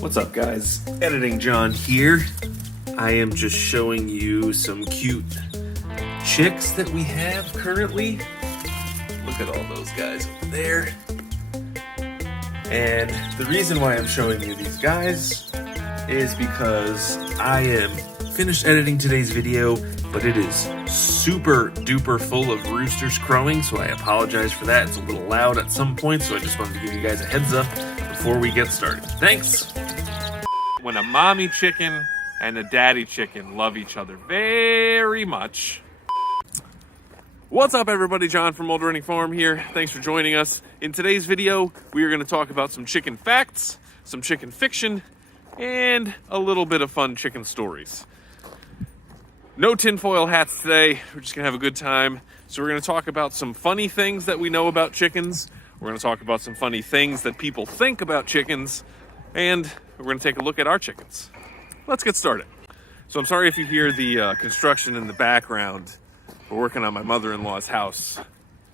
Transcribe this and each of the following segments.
What's up, guys? Editing John here. I am just showing you some cute chicks that we have currently. Look at all those guys over there. And the reason why I'm showing you these guys is because I am finished editing today's video, but it is super duper full of roosters crowing, so I apologize for that. It's a little loud at some point, so I just wanted to give you guys a heads up before we get started. Thanks! When a mommy chicken and a daddy chicken love each other very much. What's up, everybody? John from Old Running Farm here. Thanks for joining us. In today's video, we are going to talk about some chicken facts, some chicken fiction, and a little bit of fun chicken stories. No tinfoil hats today. We're just going to have a good time. So we're going to talk about some funny things that we know about chickens. We're going to talk about some funny things that people think about chickens. And we're going to take a look at our chickens. Let's get started. So I'm sorry if you hear the construction in the background. We're working on my mother-in-law's house.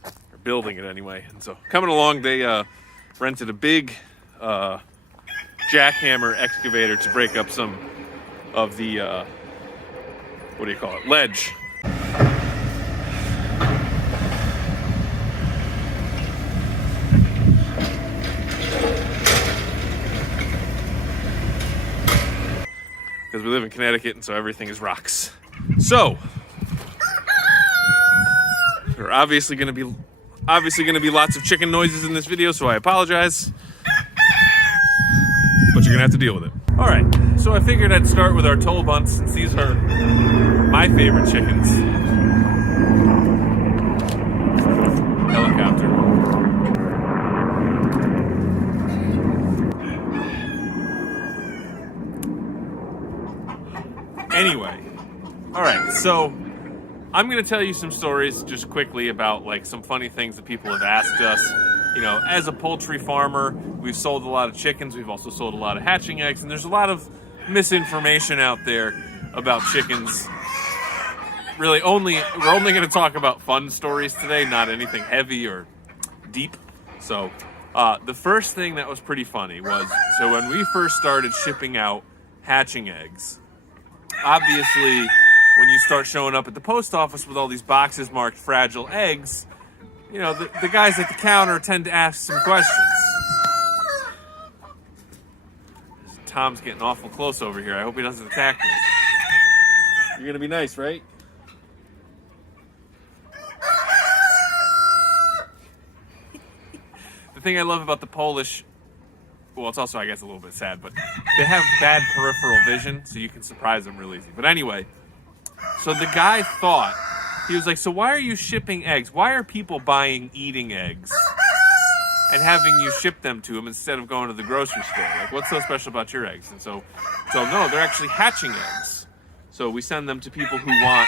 Or building it anyway. And so coming along, they rented a big jackhammer excavator to break up some of the, what do you call it, ledge. Because we live in Connecticut, and so everything is rocks. So there are obviously going to be lots of chicken noises in this video, so I apologize. But you're gonna have to deal with it. All right, so I figured I'd start with our toll bunts, since these are my favorite chickens. Helicopter. Anyway, all right, so I'm gonna tell you some stories just quickly about like some funny things that people have asked us. You know, as a poultry farmer, we've sold a lot of chickens. We've also sold a lot of hatching eggs, and there's a lot of misinformation out there about chickens. Really, we're only going to talk about fun stories today, not anything heavy or deep. So, the first thing that was pretty funny was, so when we first started shipping out hatching eggs, obviously, when you start showing up at the post office with all these boxes marked fragile eggs, you know, the guys at the counter tend to ask some questions. Tom's getting awful close over here. I hope he doesn't attack me. You're gonna be nice, right? The thing I love about the Polish, well, it's also, I guess, a little bit sad, but they have bad peripheral vision, so you can surprise them real easy. But anyway, so the guy thought, he was like, so why are you shipping eggs? Why are people buying eating eggs and having you ship them to them instead of going to the grocery store? Like, what's so special about your eggs? And so no, they're actually hatching eggs. So we send them to people who want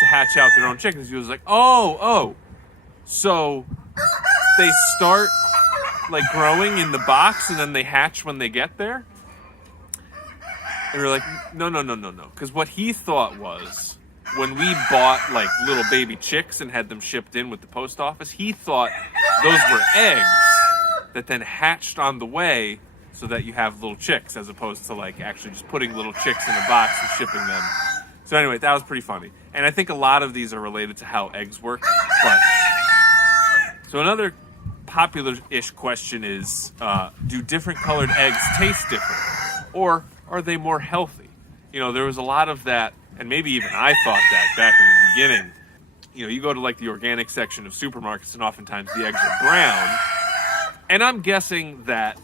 to hatch out their own chickens. He was like, oh, so they start like growing in the box and then they hatch when they get there? And we were like, no. Because what he thought was, when we bought like little baby chicks and had them shipped in with the post office, he thought those were eggs that then hatched on the way so that you have little chicks, as opposed to like actually just putting little chicks in a box and shipping them. So anyway, that was pretty funny. And I think a lot of these are related to how eggs work. But so another popular-ish question is, do different colored eggs taste different? Or are they more healthy? You know, there was a lot of that, and maybe even I thought that back in the beginning. You know, you go to like the organic section of supermarkets and oftentimes the eggs are brown. And I'm guessing that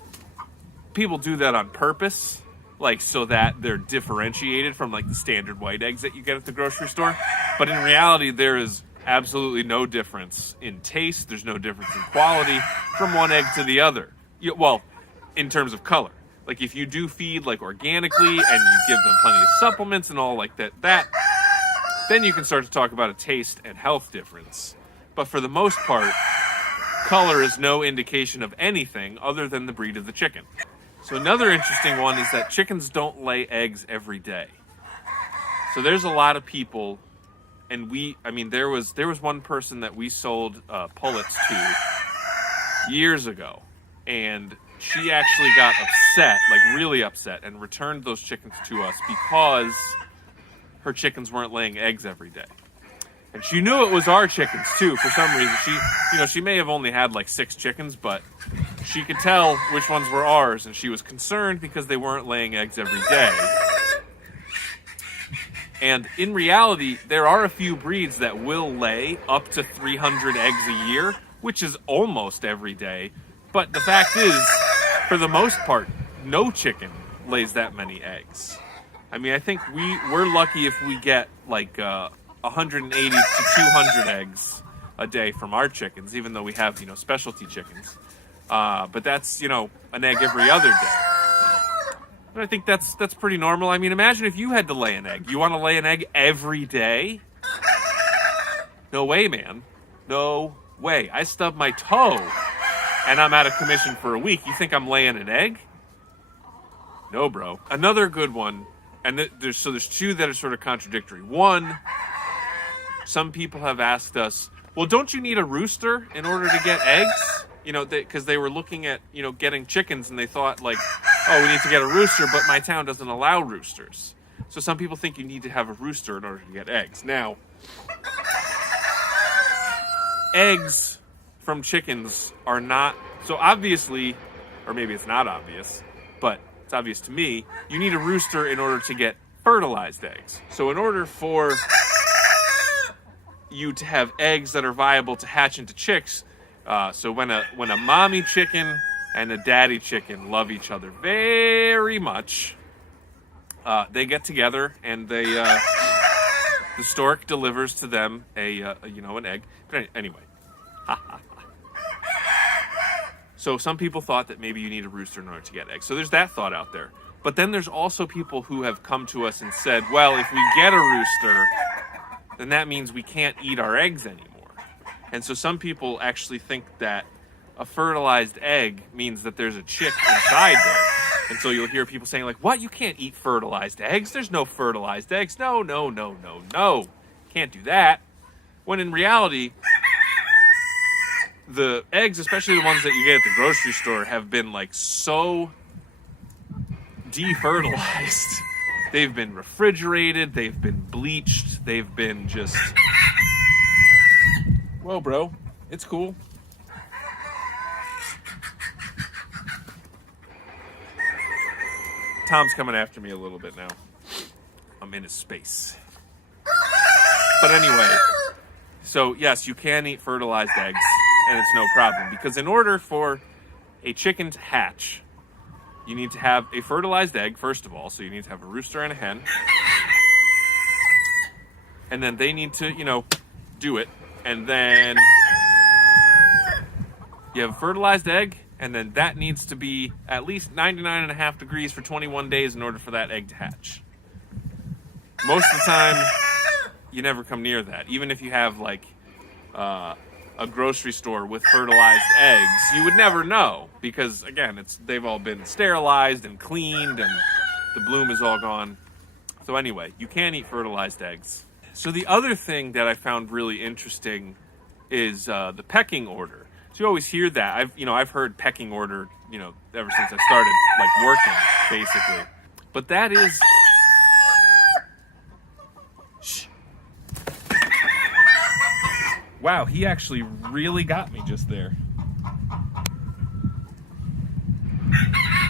people do that on purpose, like so that they're differentiated from like the standard white eggs that you get at the grocery store. But in reality, there is absolutely no difference in taste. There's no difference in quality from one egg to the other. Well, in terms of color. Like if you do feed like organically and you give them plenty of supplements and all like that, then you can start to talk about a taste and health difference. But for the most part, color is no indication of anything other than the breed of the chicken. So another interesting one is that chickens don't lay eggs every day. So there's a lot of people, and there was one person that we sold pullets to years ago, and she actually got upset, like really upset, and returned those chickens to us because her chickens weren't laying eggs every day. And she knew it was our chickens too, for some reason. She may have only had like 6 chickens, but she could tell which ones were ours, and she was concerned because they weren't laying eggs every day. And in reality, there are a few breeds that will lay up to 300 eggs a year, which is almost every day. But the fact is, for the most part, no chicken lays that many eggs. I mean, I think we're lucky if we get like 180 to 200 eggs a day from our chickens, even though we have, specialty chickens. But that's, an egg every other day. And I think that's pretty normal. I mean, imagine if you had to lay an egg. You want to lay an egg every day? No way, man. No way. I stubbed my toe and I'm out of commission for a week. You think I'm laying an egg? No, bro. Another good one, and there's 2 that are sort of contradictory. One, some people have asked us, well, don't you need a rooster in order to get eggs? Because they were looking at, getting chickens, and they thought, like, oh, we need to get a rooster, but my town doesn't allow roosters. So some people think you need to have a rooster in order to get eggs. Now, eggs from chickens are not, so obviously, or maybe it's not obvious, but it's obvious to me, you need a rooster in order to get fertilized eggs. So in order for you to have eggs that are viable to hatch into chicks, so when a mommy chicken and a daddy chicken love each other very much, they get together and the stork delivers to them an egg. But anyway, so some people thought that maybe you need a rooster in order to get eggs. So there's that thought out there. But then there's also people who have come to us and said, well, if we get a rooster, then that means we can't eat our eggs anymore. And so some people actually think that a fertilized egg means that there's a chick inside there. And so you'll hear people saying, like, what? You can't eat fertilized eggs? There's no fertilized eggs. No. Can't do that. When in reality, the eggs, especially the ones that you get at the grocery store, have been, like, so defertilized. They've been refrigerated. They've been bleached. They've been just... Whoa, bro. It's cool. Tom's coming after me a little bit now. I'm in his space. But anyway, so yes, you can eat fertilized eggs, and it's no problem. Because in order for a chicken to hatch, you need to have a fertilized egg, first of all. So you need to have a rooster and a hen. And then they need to, do it. And then you have a fertilized egg, and then that needs to be at least 99.5 degrees for 21 days in order for that egg to hatch. Most of the time, you never come near that. Even if you have, like, a grocery store with fertilized eggs, you would never know. Because, again, they've all been sterilized and cleaned, and the bloom is all gone. So anyway, you can eat fertilized eggs. So the other thing that I found really interesting is the pecking order. So you always hear that. I've heard pecking order, ever since I started, like, working, basically. But that is... Shh. Wow, he actually really got me just there.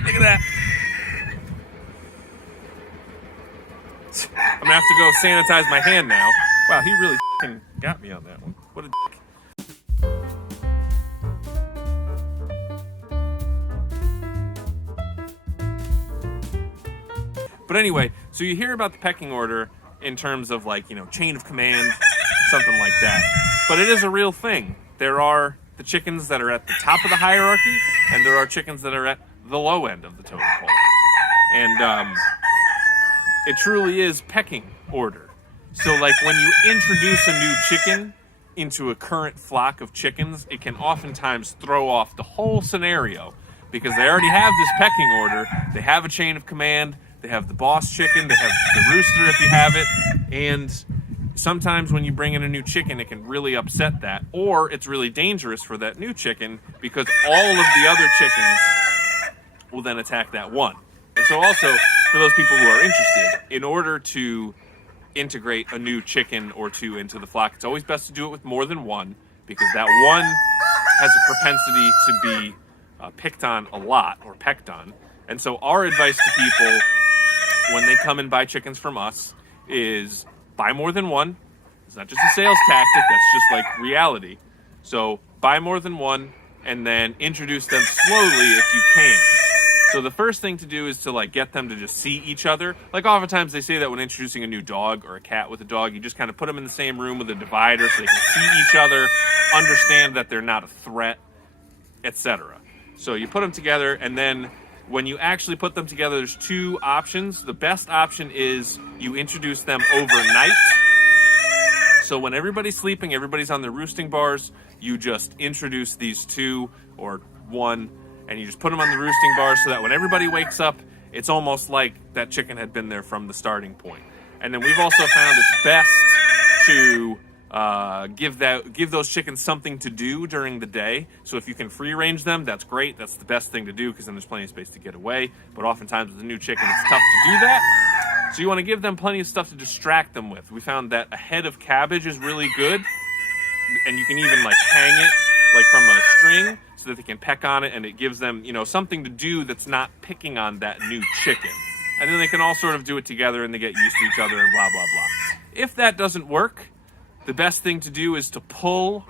Look at that. I'm gonna have to go sanitize my hand now. Wow, he really f***ing got me on that one. What a dick. But anyway, so you hear about the pecking order in terms of, like, chain of command, something like that. But it is a real thing. There are the chickens that are at the top of the hierarchy, and there are chickens that are at the low end of the totem pole. And it truly is pecking order. So, like, when you introduce a new chicken into a current flock of chickens, it can oftentimes throw off the whole scenario because they already have this pecking order. They have a chain of command. They have the boss chicken. They have the rooster if you have it. And sometimes when you bring in a new chicken, it can really upset that. Or it's really dangerous for that new chicken because all of the other chickens will then attack that one. And so also, for those people who are interested, in order to integrate a new chicken or two into the flock, it's always best to do it with more than one, because that one has a propensity to be picked on a lot, or pecked on. And so our advice to people when they come and buy chickens from us is buy more than one. It's not just a sales tactic, that's just like reality. So buy more than one and then introduce them slowly if you can. So the first thing to do is to like get them to just see each other. Like oftentimes they say that when introducing a new dog or a cat with a dog, you just kind of put them in the same room with a divider so they can see each other, understand that they're not a threat, etc. So you put them together, and then when you actually put them together, there's two options. The best option is you introduce them overnight. So when everybody's sleeping, everybody's on their roosting bars, you just introduce these two or one, and you just put them on the roosting bars so that when everybody wakes up, it's almost like that chicken had been there from the starting point. And then we've also found it's best to give those chickens something to do during the day. So if you can free range them, that's great. That's the best thing to do because then there's plenty of space to get away. But oftentimes with a new chicken, it's tough to do that. So you want to give them plenty of stuff to distract them with. We found that a head of cabbage is really good, and you can even like hang it like from a string so that they can peck on it, and it gives them, you know, something to do that's not picking on that new chicken. And then they can all sort of do it together and they get used to each other and blah, blah, blah. If that doesn't work, the best thing to do is to pull.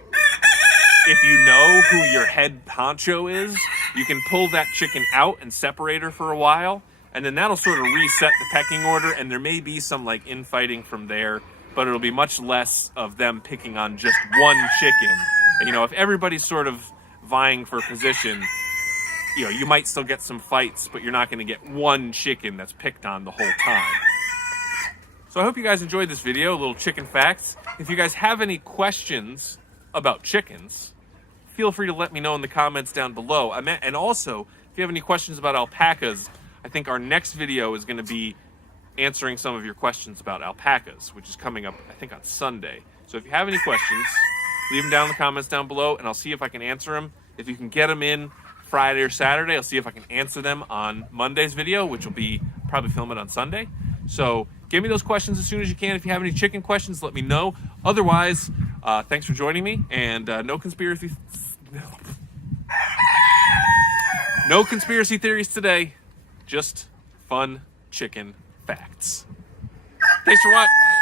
If you know who your head honcho is, you can pull that chicken out and separate her for a while, and then that'll sort of reset the pecking order, and there may be some like infighting from there, but it'll be much less of them picking on just one chicken. And, you know, if everybody's sort of vying for position, you know, you might still get some fights, but you're not going to get one chicken that's picked on the whole time. So I hope you guys enjoyed this video, a little chicken facts. If you guys have any questions about chickens, feel free to let me know in the comments down below. And also, if you have any questions about alpacas, I think our next video is going to be answering some of your questions about alpacas, which is coming up, I think, on Sunday. So if you have any questions, leave them down in the comments down below, and I'll see if I can answer them. If you can get them in Friday or Saturday, I'll see if I can answer them on Monday's video, which will be probably filming on Sunday. So give me those questions as soon as you can. If you have any chicken questions, let me know. Otherwise, thanks for joining me, and no conspiracy theories today, just fun chicken facts. Thanks for watching.